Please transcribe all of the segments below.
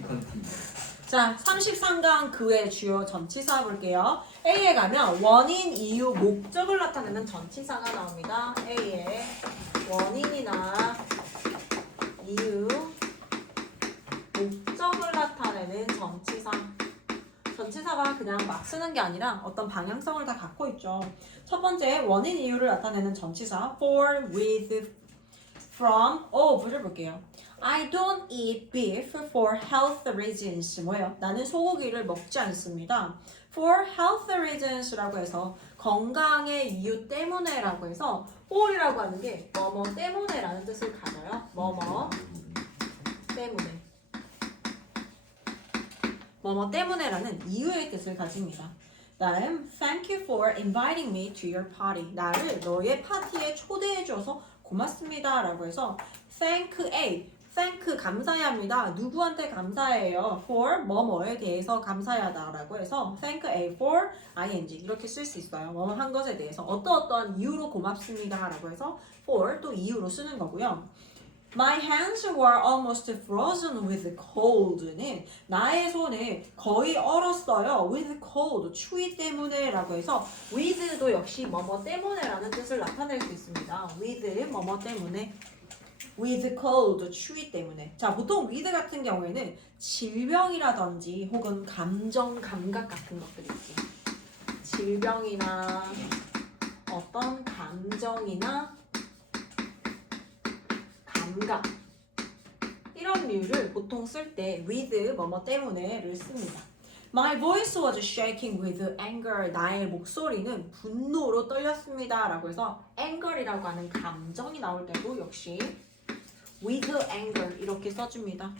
컨티뉴. 자, 33강 그의 주요 전치사 볼게요. A에 가면 원인, 이유, 목적을 나타내는 전치사가 나옵니다. A에 원인이나 이유, 목적을 나타내는 전치사. 전치사가 그냥 막 쓰는 게 아니라 어떤 방향성을 다 갖고 있죠. 첫 번째, 원인, 이유를 나타내는 전치사 for, with, from, of를 볼게요. I don't eat beef for health reasons. 뭐예요? 나는 소고기를 먹지 않습니다. For health reasons라고 해서 건강의 이유 때문에라고 해서 for이라고 하는 게 뭐뭐 때문에라는 뜻을 가져요. 뭐뭐 때문에. 뭐뭐 때문에라는 이유의 뜻을 가집니다. 다음, thank you for inviting me to your party. 나를 너의 파티에 초대해줘서 고맙습니다. 라고 해서 thank A, thank 감사해야 합니다. 누구한테 감사해요? for 뭐뭐에 대해서 감사해야 하다라고 해서 thank A for ing 이렇게 쓸 수 있어요. 뭐뭐 한 것에 대해서 어떠어떠한 이유로 고맙습니다. 라고 해서 for 또 이유로 쓰는 거고요. My hands were almost frozen with cold는 나의 손이 거의 얼었어요. with cold, 추위 때문에 라고 해서 with도 역시 뭐뭐 때문에 라는 뜻을 나타낼 수 있습니다. with 뭐뭐 때문에 with cold, 추위 때문에. 자, 보통 with 같은 경우에는 질병이라든지 혹은 감정, 감각 같은 것들이 있지. 질병이나 어떤 감정이나 감각 이런 류를 보통 쓸 때 with 뭐뭐 때문에를 씁니다. My voice was shaking with anger. 나의 목소리는 분노로 떨렸습니다. 라고 해서 anger이라고 하는 감정이 나올 때도 역시 with anger 이렇게 써줍니다.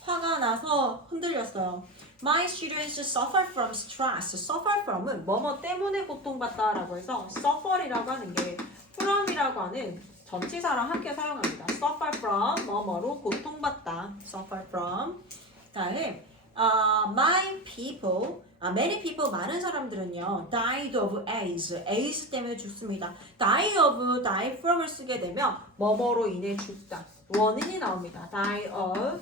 화가 나서 흔들렸어요. My students suffer from stress. suffer from은 뭐뭐 때문에 고통받다 라고 해서 suffer이라고 하는 게 from이라고 하는 전치사랑 함께 사용합니다. suffer from 뭐뭐로 고통받다. suffer from. 다음에 my people, many people 많은 사람들은요 died of AIDS, AIDS 때문에 죽습니다. die of, die from을 쓰게 되면 뭐뭐로 인해 죽다. 원인이 나옵니다. die of,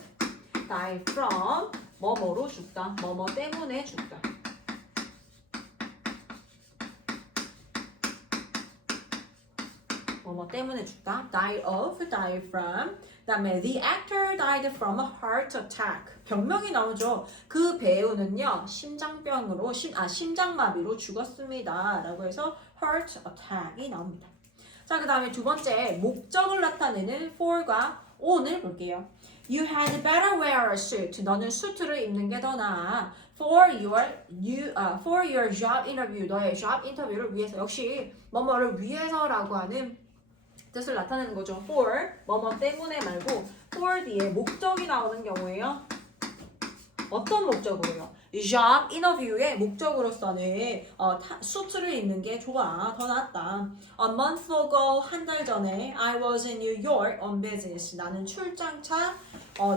die from, 뭐뭐로 죽다. 뭐뭐 때문에 죽다. 뭐뭐 때문에 죽다. die of, die from. 그다음에 the actor died from a heart attack. 병명이 나오죠. 그 배우는요 심장병으로 심장마비로 죽었습니다. 라고 해서 heart attack이 나옵니다. 자, 그다음에 두 번째 목적을 나타내는 for과 on을 볼게요. You had better wear a suit. 너는 수트를 입는 게 더 나아. For your job interview. 너의 job 인터뷰를 위해서. 역시 뭐뭐를 위해서라고 하는 뜻을 나타내는 거죠. for 뭐뭐 때문에 말고 for 뒤에 목적이 나오는 경우에요. 어떤 목적으로요? job interview의 목적으로서는 수트를 입는 게 좋아. 더 낫다. A month ago, 한 달 전에 I was in New York on business. 나는 출장차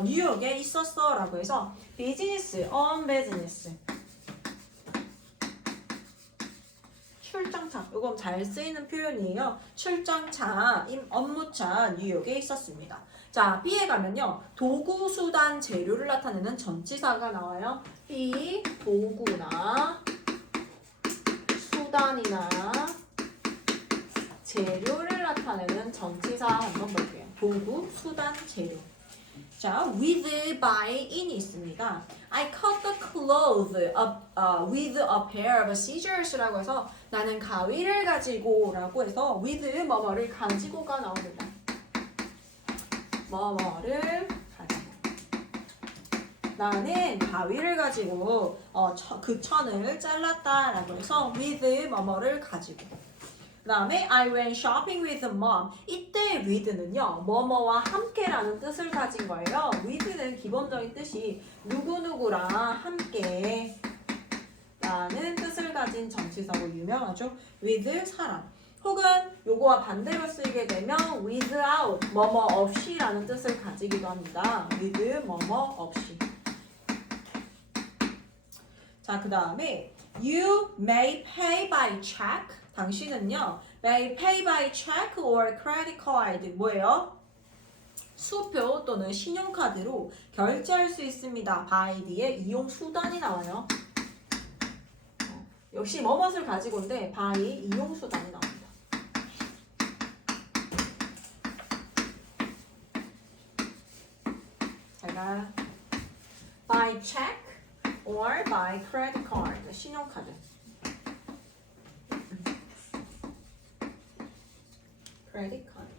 뉴욕에 있었어. 라고 해서 business, on business. 출장차, 이건 잘 쓰이는 표현이에요. 출장차, 업무차 뉴욕에 있었습니다. 자, B에 가면요. 도구, 수단, 재료를 나타내는 전치사가 나와요. B, 도구나 수단이나 재료를 나타내는 전치사 한번 볼게요. 도구, 수단, 재료. 자, with, by, in이 있습니다. I cut the cloth with a pair of scissors라고 해서 나는 가위를 가지고 라고 해서 with 뭐뭐를 가지고가 나옵니다. 뭐뭐를 가지고. 나는 가위를 가지고 그 천을 잘랐다 라고 해서 with 뭐뭐를 가지고. 그 다음에 I went shopping with mom. 이때 with는요 뭐뭐와 함께라는 뜻을 가진 거예요. with는 기본적인 뜻이 누구누구랑 함께 라는 뜻을 가진 전치사로 유명하죠. with 사람. 혹은 요거와 반대로 쓰이게 되면 without 뭐뭐 없이라는 뜻을 가지기도 합니다. with 뭐뭐 없이. 자, 그 다음에 you may pay by check. 당신은요 may pay by check or credit card 뭐예요? 수표 또는 신용카드로 결제할 수 있습니다. by 뒤에 이용 수단이 나와요. 역시 뭐뭇을 가지고인데 by 이용 수단이 나옵니다. 제가 by check or by credit card 신용카드. credit card.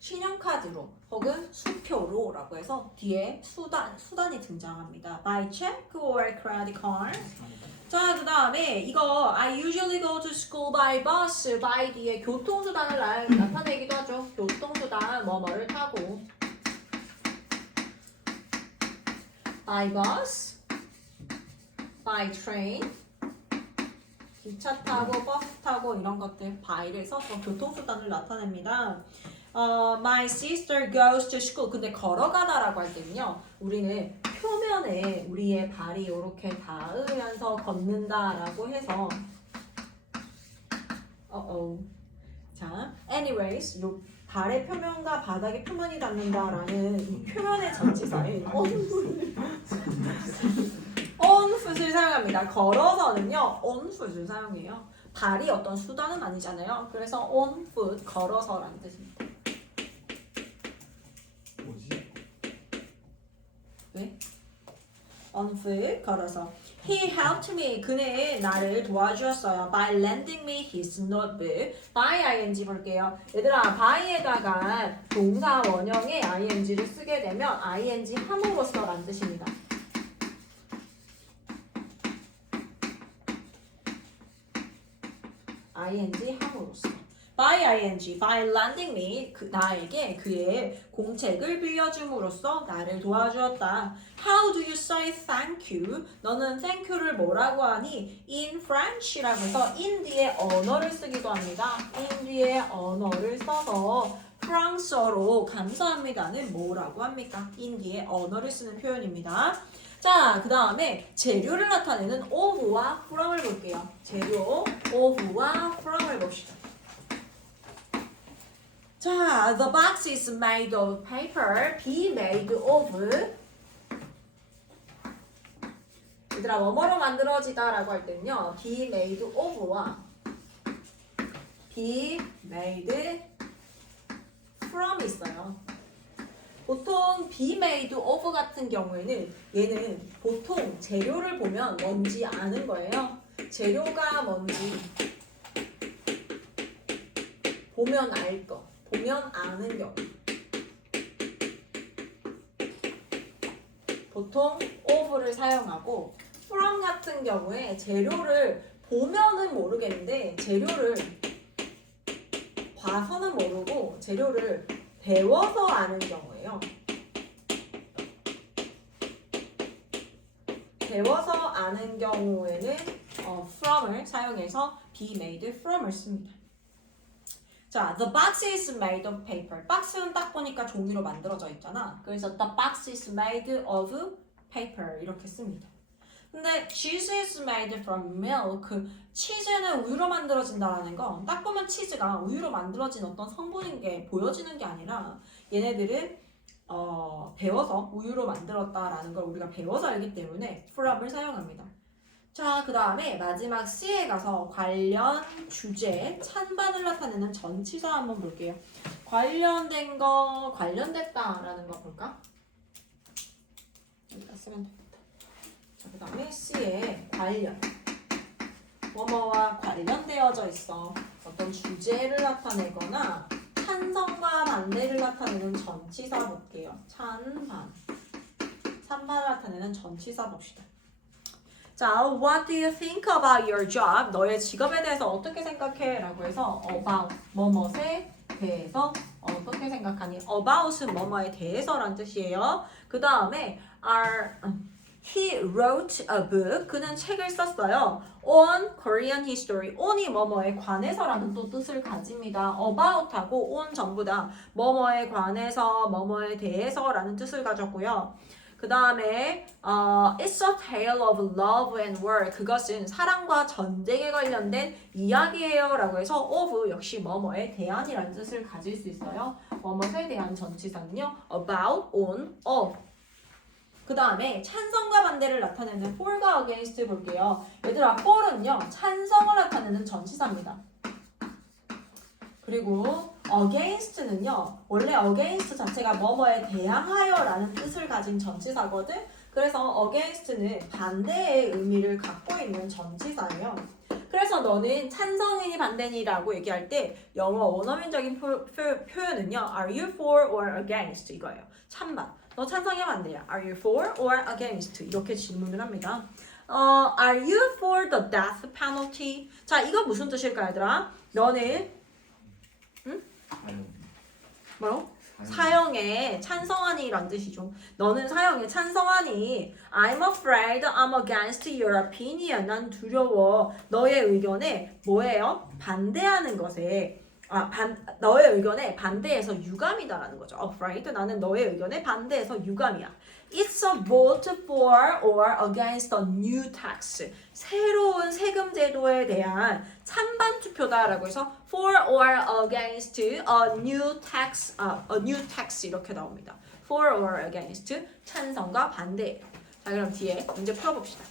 신용카드로 혹은 수표로라고 해서 뒤에 수단이 등장합니다. by check or credit card. 자, 그 다음에 이거 I usually go to school by bus. by 뒤에 교통수단을 나타내기도 하죠. 교통수단 뭐뭐를 타고 by bus, by train, 기차 타고 버스 타고 이런 것들 by를 써서 교통수단을 나타냅니다. My sister goes to school. 근데 걸어가다라고 할 때는요, 우리는 표면에 우리의 발이 이렇게 닿으면서 걷는다라고 해서 자, anyways, 요 발의 표면과 바닥의 표면이 닿는다라는 이 표면의 전치사인 on foot을 사용합니다. 걸어서는요, on foot을 사용해요. 발이 어떤 수단은 아니잖아요. 그래서 on foot, 걸어서라는 뜻입니다. 뭐지? 왜? on foot, 걸어서. He helped me. 그는 나를 도와주었어요. By lending me his notebook. by ing 볼게요. 얘들아, by에다가 동사 원형에 ing를 쓰게 되면 ing 함으로써라는 뜻입니다. ing 함으로써. by ing, by lending me, 나에게 그의 공책을 빌려줌으로써 나를 도와주었다. How do you say thank you? 너는 thank you를 뭐라고 하니? In French라고 해서 in 뒤에 언어를 쓰기도 합니다. in 뒤에 언어를 써서 프랑스어로 감사합니다는 뭐라고 합니까? in 뒤에 언어를 쓰는 표현입니다. 자, 그 다음에 재료를 나타내는 of와 from을 볼게요. 재료, of와 from을 봅시다. 자, the box is made of paper, be made of. 얘들아, 뭐뭐로 만들어지다 라고 할 때는요, be made of와 be made from 있어요. 보통 be made of 같은 경우에는 얘는 보통 재료를 보면 뭔지 아는 거예요. 재료가 뭔지 보면 알 거, 보면 아는 경우. 보통 of를 사용하고 from 같은 경우에 재료를 보면은 모르겠는데 재료를 봐서는 모르고 재료를 배워서 아는 경우예요. 배워서 아는 경우에는 from을 사용해서 be made from을 씁니다. 자, the box is made of paper. 박스는 딱 보니까 종이로 만들어져 있잖아. 그래서 the box is made of paper 이렇게 씁니다. 근데 cheese is made from milk. 치즈는 우유로 만들어진다라는 건 딱 보면 치즈가 우유로 만들어진 어떤 성분인 게 보여지는 게 아니라 얘네들은 배워서 우유로 만들었다라는 걸 우리가 배워서 알기 때문에 from을 사용합니다. 자, 그 다음에 마지막 C에 가서 관련 주제, 찬반을 나타내는 전치사 한번 볼게요. 관련된 거, 관련됐다라는 거 볼까? 여기다 쓰면 되겠다. 자, 그 다음에 C에 관련. 뭐뭐와 관련되어져 있어. 어떤 주제를 나타내거나 찬성과 반대를 나타내는 전치사 볼게요. 찬반. 찬반을 나타내는 전치사 봅시다. 자, what do you think about your job? 너의 직업에 대해서 어떻게 생각해? 라고 해서 about, 뭐뭐에 대해서 어떻게 생각하니? about은 뭐뭐에 대해서란 뜻이에요. 그 다음에 he wrote a book. 그는 책을 썼어요. on Korean history. on이 뭐뭐에 관해서라는 또 뜻을 가집니다. about하고 on 전부 다 뭐뭐에 관해서, 뭐뭐에 대해서라는 뜻을 가졌고요. 그 다음에 It's a tale of love and war. 그것은 사랑과 전쟁에 관련된 이야기예요 라고 해서 of 역시 뭐뭐에 대한이라는 뜻을 가질 수 있어요. 뭐뭐에 대한 전치사는요. about, on, of. 그 다음에 찬성과 반대를 나타내는 for과 against 볼게요. 얘들아 for은요. 찬성을 나타내는 전치사입니다. 그리고 against는요. 원래 against 자체가 뭐뭐에 대항하여 라는 뜻을 가진 전치사거든. 그래서 against는 반대의 의미를 갖고 있는 전치사예요. 그래서 너는 찬성이니 반대니라고 얘기할 때 영어 원어민적인 표현은요. Are you for or against? 이거예요. 찬반. 너 찬성이야 반대야? Are you for or against? 이렇게 질문을 합니다. Are you for the death penalty? 자, 이거 무슨 뜻일까 얘들아? 너는 뭐라고? 사형에 찬성하니란 뜻이죠. 너는 사형에 찬성하니? I'm afraid I'm against your opinion. 난 두려워. 너의 의견에 뭐예요? 반대하는 것에 너의 의견에 반대해서 유감이다라는 거죠. Afraid 나는 너의 의견에 반대해서 유감이야. It's a vote for or against a new tax. 새로운 세금 제도에 대한 찬반 투표다라고 해서 for or against a new tax 이렇게 나옵니다. For or against 찬성과 반대. 자, 그럼 뒤에 문제 풀어봅시다.